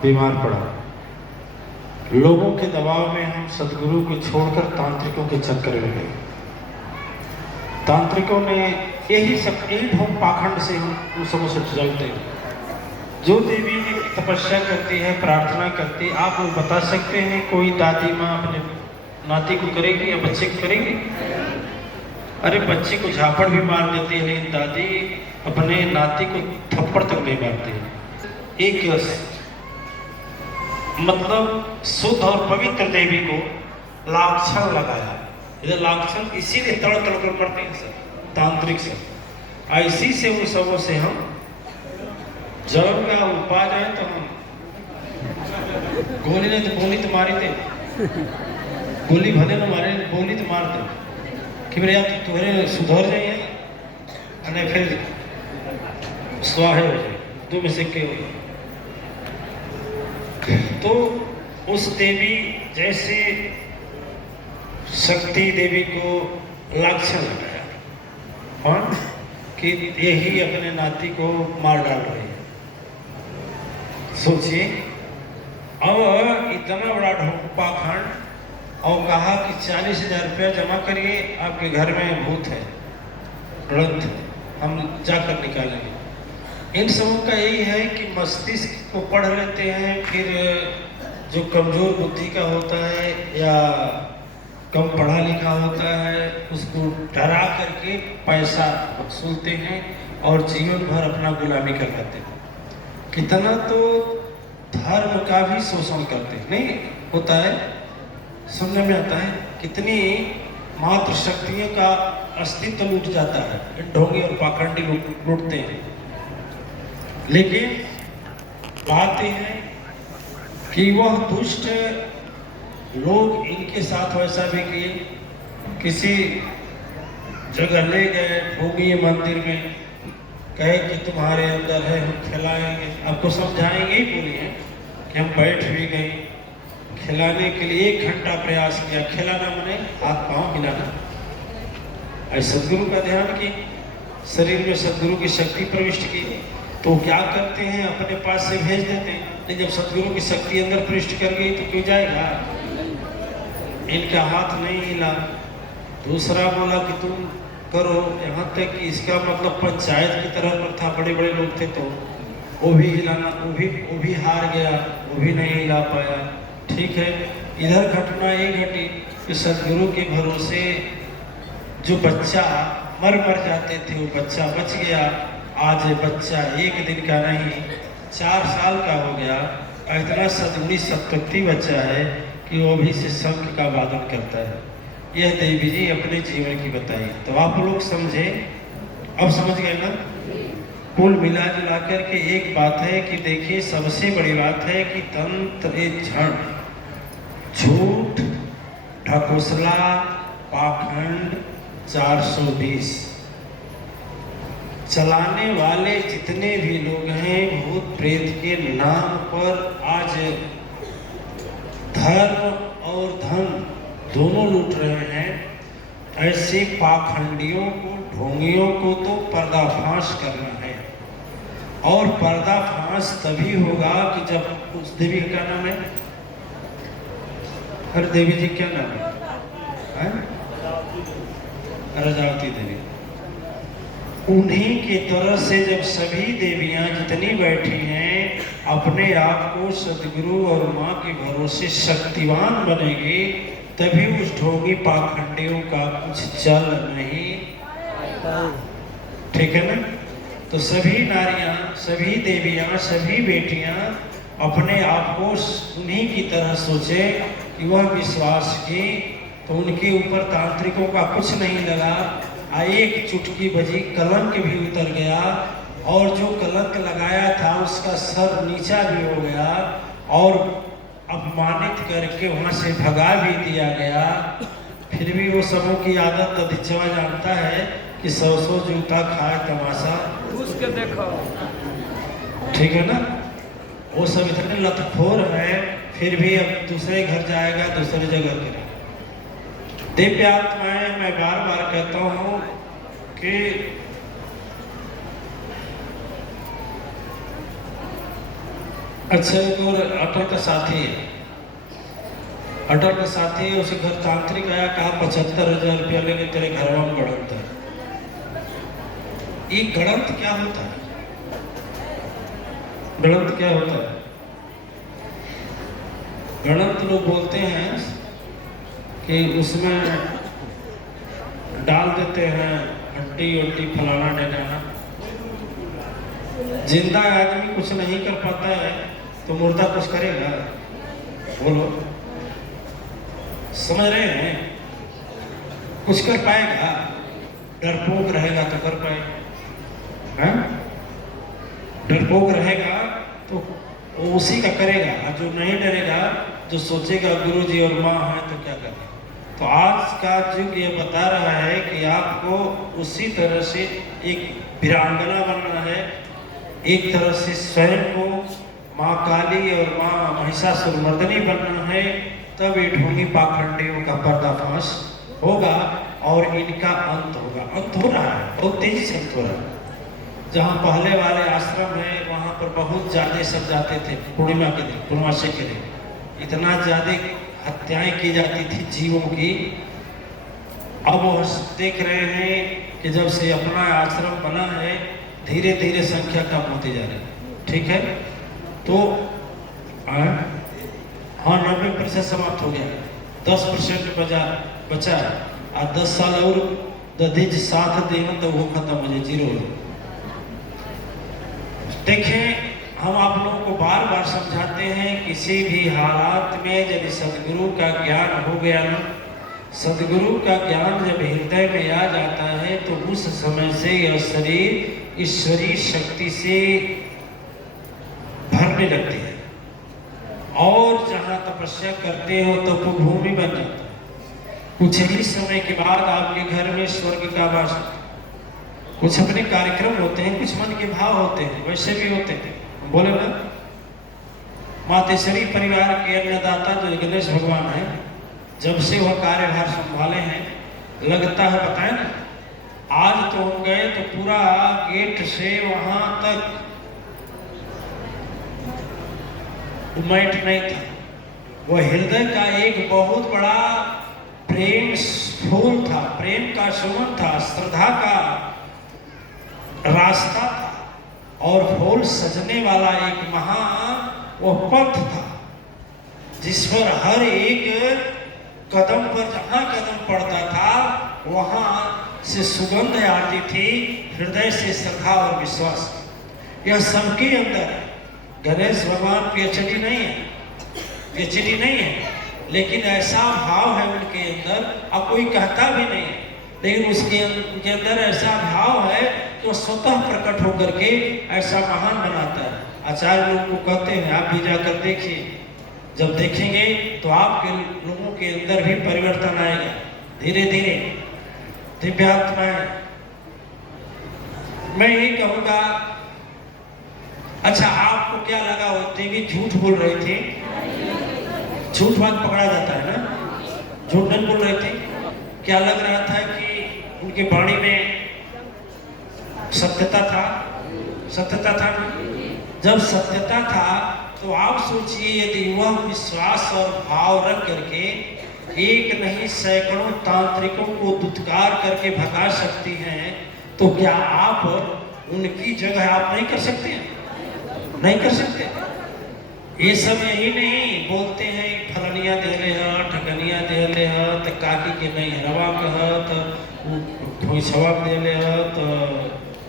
बीमार पड़ा। लोगों के दबाव में हम सदगुरु को छोड़कर तांत्रिकों के चक्कर में गए। तांत्रिकों ने यही ढोंग पाखंड से हम उन सबों से चलते हैं। जो देवी तपस्या करती है, प्रार्थना करती है, आप लोग बता सकते हैं कोई दादी माँ अपने नाती को करेगी या बच्चे को करेगी? अरे बच्चे को झापड़ भी मार देती है, लेकिन दादी अपने नाती को थप्पड़ तक नहीं मारती है। एक मतलब शुद्ध और पवित्र देवी को लाक्षण लगाया। इधर लाक्षण इसीलिए तड़ कर करते हैं सब तांत्रिक से। ऐसी से उन सबों से हम जब का उपा जाए तो हम गोली ने तो गोली तो मारी थे, गोली भले न मारे, गोली तो मारते कि मेरे यार तुम्हारे सुधर जाइए और फिर स्वाहे हो जाए, तुम इसे क्यों। तो उस देवी जैसे शक्ति देवी को लाक्षण लगाया कौन कि यही अपने नाती को मार डाल रही है। सोचिए, अब इतना बड़ा ढोंग पाखंड और कहा कि 40,000 रुपया जमा करिए, आपके घर में भूत है, ग्रंथ हम जाकर निकालेंगे। इन सबों का यही है कि मस्तिष्क को पढ़ लेते हैं, फिर जो कमजोर बुद्धि का होता है या कम पढ़ा लिखा होता है उसको डरा करके पैसा वसूलते हैं और जीवन भर अपना गुलामी कर लेते हैं। कितना तो धर्म का भी शोषण करते हैं, नहीं होता है, सुनने में आता है कितनी मात्र शक्तियों का अस्तित्व लूट जाता है, ढोंगी और पाखंडी लूटते हैं। लेकिन बात यह है कि वह दुष्ट लोग इनके साथ वैसा भी किए। किसी जगह ले गए भोगी मंदिर में, कहे कि तुम्हारे अंदर है, हम खिलाएंगे, आपको समझाएंगे ही बोलिए कि हम बैठ भी गए खिलाने के लिए 1 घंटा प्रयास किया। खिलाना मने हाथ पांव मिलाना, ऐसे सदगुरु का ध्यान की, शरीर में सदगुरु की शक्ति प्रविष्ट की। तो क्या करते हैं, अपने पास से भेज देते हैं। लेकिन जब सदगुरु की शक्ति अंदर प्रविष्ट कर गई तो क्यों जाएगा। इनका हाथ नहीं हिला। दूसरा बोला कि तुम करो, यहाँ तक कि इसका मतलब पंचायत की तरह पर था, बड़े बड़े लोग थे तो वो भी हिलाना, वो भी हार गया, वो भी नहीं हिला पाया। ठीक है, इधर घटना ये घटी कि सदगुरु के भरोसे जो बच्चा मर जाते थे वो बच्चा बच गया। आज बच्चा 1 दिन का नहीं 4 साल का हो गया। इतना सदगुणी सत्पत्ति बच्चा है कि वो भी से शंख का वादन करता है। यह देवी जी अपने जीवन की बताई, तो आप लोग समझे, अब समझ गए ना। कुल मिला जुला कर के एक बात है कि देखिए, सबसे बड़ी बात है कि तंत्र झंड, झूठ, ढकोसला, पाखंड 420 चलाने वाले जितने भी लोग हैं भूत प्रेत के नाम पर आज धर्म और धन दोनों लूट रहे हैं। ऐसे पाखंडियों को, ढोंगियों को तो पर्दाफाश करना है। और पर्दाफाश तभी होगा कि जब उस देवी का नाम है, हर देवी जी क्या नाम है? रजावती देवी। उन्हीं की तरह से जब सभी देवियां जितनी बैठी हैं अपने आप को सदगुरु और माँ के भरोसे शक्तिवान बनेगी, तभी उस ढोंगी पाखंडियों का कुछ चल नहीं। ठीक है ना। तो सभी नारियां, सभी देवियां, सभी बेटियां अपने आप को उन्हीं की तरह सोचे कि वह विश्वास की, तो उनके ऊपर तांत्रिकों का कुछ नहीं लगा। एक चुटकी बजी, कलंक भी उतर गया, और जो कलंक लगाया था उसका सर नीचा भी हो गया और अपमानित करके वहां से भगा भी दिया गया। फिर भी वो सबों की आदत अधिचवा जानता है कि 100 जूता खाए तमाशा उसके देखो। ठीक है ना। वो सब इतने लतखोर है, फिर भी अब दूसरे घर जाएगा, दूसरे जगह करेगा। दिव्य आत्माएं, मैं बार बार कहता हूं कि अच्छा, एक और अटल का साथी है। अटल का साथी है, उसे घर तांत्रिक आया, कहा 75,000 रुपया लेंगे तेरे घर में गणत है। ये गणत क्या होता है? गणत क्या होता है? गणत लोग बोलते हैं कि उसमें डाल देते हैं हड्डी उड्डी फलाना ढेकाना। जिंदा आदमी कुछ नहीं कर पाता है तो मुर्दा कुछ करेगा? बोलो, समझ रहे हैं? कुछ कर पाएगा? डरपोक रहेगा तो कर पाएगा, हैं? डरपोक रहेगा तो वो उसी का करेगा, और जो नहीं डरेगा, जो सोचेगा गुरुजी और माँ है तो क्या करेगा। तो आज का युग ये बता रहा है कि आपको उसी तरह से एक वीरांगना बनना है, एक तरह से स्वयं को माँ काली और माँ महिषासुरमर्दिनी बनना है। तब ये ढोंगी पाखंडियों का पर्दाफाश होगा और इनका अंत होगा। अंत हो रहा है, बहुत तेजी से अंत हो रहा है। जहाँ पहले वाले आश्रम है वहाँ पर बहुत ज़्यादा सब जाते थे पूर्णिमा के दिन, पूर्णमासी के दिन, इतना ज़्यादा हत्याएं की जाती थी जीवों की। अब वो देख रहे हैं कि जब से अपना आश्रम बना है धीरे धीरे संख्या कम होती जा रही है। ठीक है, तो हाँ 90% समाप्त हो गया, 10% बचा है, और 10 साल और दधीज साथ देना तो वो खत्म हो जाए, जीरो हो। देखें, हम आप लोगों को बार बार समझाते हैं किसी भी हालात में यदि सदगुरु का ज्ञान हो गया ना, सदगुरु का ज्ञान जब हृदय में आ जाता है तो उस समय से यह शरीर ईश्वरीय शक्ति से भरने लगती है, और जहाँ तपस्या करते हो तो भूमि बन जाता है। कुछ ही समय के बाद आपके घर में स्वर्ग का वास। कुछ अपने कार्यक्रम होते हैं, कुछ मन के भाव होते हैं, वैसे भी होते हैं। बोले ना, मातेश्वरी परिवार के अन्नदाता जो गणेश भगवान है, जब से वह कार्यभार संभाले हैं, लगता है बताए ना, आज तो हम गए तो पूरा गेट से वहां तक मैट नहीं था। वह हृदय का एक बहुत बड़ा प्रेम फूल था, प्रेम का सुमन था, श्रद्धा का रास्ता था, और फूल सजने वाला एक वह पंथ था जिस पर हर एक कदम पर जहाँ कदम पड़ता था वहाँ से सुगंध आती थी, हृदय से श्रद्धा और विश्वास। यह सबके अंदर है। गणेश भगवान पीएचडी नहीं है, पीएचडी नहीं है, लेकिन ऐसा भाव है उनके अंदर, अब कोई कहता भी नहीं है, लेकिन उनके अंदर ऐसा भाव है कि वो स्वतः प्रकट होकर के ऐसा महान बनाता है। आचार्य लोग को कहते हैं आप भी जाकर देखिए, जब देखेंगे तो आपके लोगों के अंदर भी परिवर्तन आएगा धीरे धीरे। दिव्यात्माएं, मैं यही कहूँगा। अच्छा, आपको क्या लगा वो देवी झूठ बोल रही थी? झूठ बात पकड़ा जाता है ना, झूठ नहीं बोल रही थी। क्या लग रहा था कि उनके वाणी में सत्यता था? सत्यता था ना? जब सत्यता था तो आप सोचिए, यदि वह विश्वास और भाव रख करके एक नहीं सैकड़ों तांत्रिकों को दुत्कार करके भगा सकती हैं, तो क्या आप उनकी जगह आप नहीं कर सकते हैं? नहीं कर सकते। ये सब यही नहीं बोलते हैं फलनिया देले है, ठगनिया देले है, तो काकी के नहीं हरवा के है, तो भैंसवा देले है, तो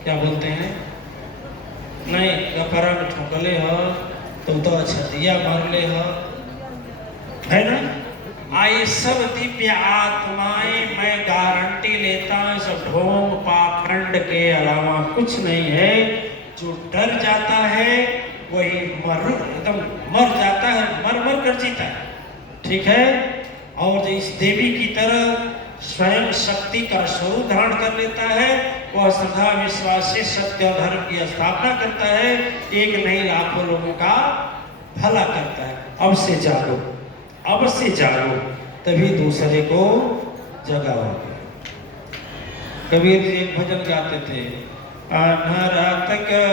क्या बोलते हैं नहीं कपड़ा में ठोकले है, तो छतिया मारले है ना। आए सब दिव्य आत्माएं, मैं गारंटी लेता हूं, सब ढोंग पाखंड के अलावा कुछ नहीं है। जो डर जाता है वही एकदम मर जाता है, मर मर कर जीता है। ठीक है, और जो इस देवी की तरह स्वयं शक्ति का स्वरूप धारण कर लेता है, वह श्रद्धा विश्वास से सत्य और धर्म की स्थापना करता है, एक नहीं लाखों लोगों का भला करता है। अब से जागो, अब से जागो, तभी दूसरे को जगाओगे। कबीर जी एक भजन गाते थे, आधा रात का